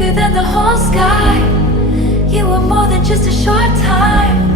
bigger than the whole sky. You were more than just a short time.